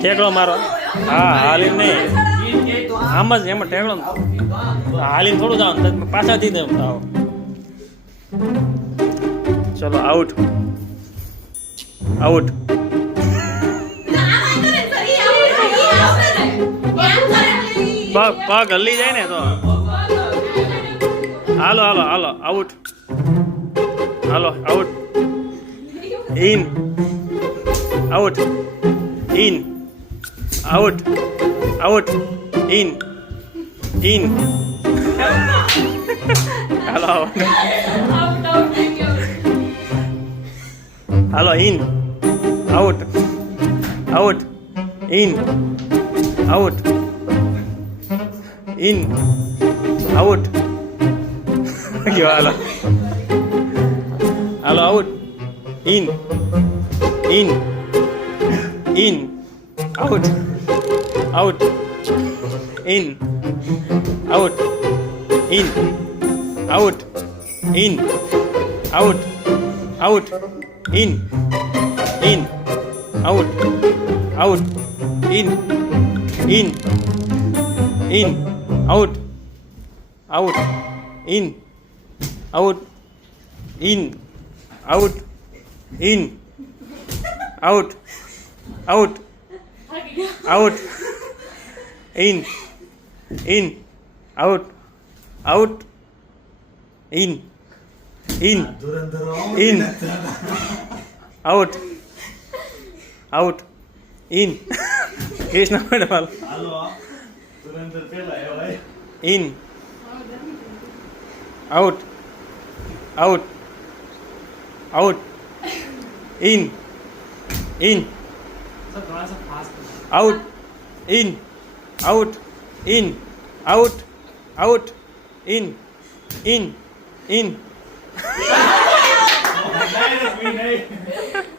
ઠેકડો મારો. હા હાલીને નહીં, આમ જ એમાં ઠેકડો હાલીને થોડું જાવ પાછાથી આવો. ચલો આઉટ આઉટ. પગ હલી જાય ને તો હાલો હાલો હાલો આઉટ. હાલો out. In out in out out in in. હાલો હાલો in out out in out in out. હાલો હાલો out in in in out out in out in out in out out in in out out in in in out out in out in out in out out out in in out out in in in out out in. Krishna madam in out out out in in out in out in out out in in in.